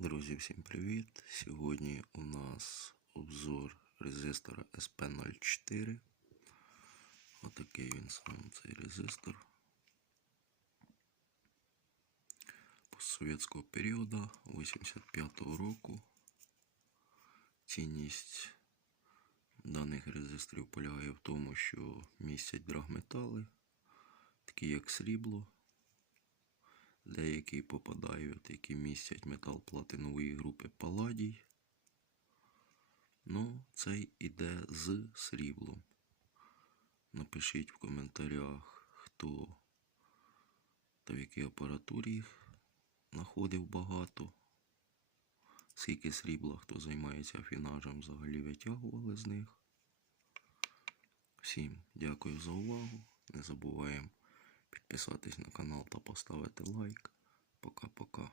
Друзі, всім привіт! Сьогодні у нас обзор резистора SP04. Отакий він сам цей резистор. Постсовєтського періоду 85-го року. Цінність даних резисторів полягає в тому, що містять драгметали, такі як срібло. Деякі попадають, які містять метал платинової групи паладій. Ну, цей іде з сріблом. Напишіть в коментарях, хто та в якій апаратурі їх знаходив багато. Скільки срібла, хто займається афінажем, взагалі витягували з них. Всім дякую за увагу. Не забуваємо підписатись на канал та поставити лайк. Пока-пока.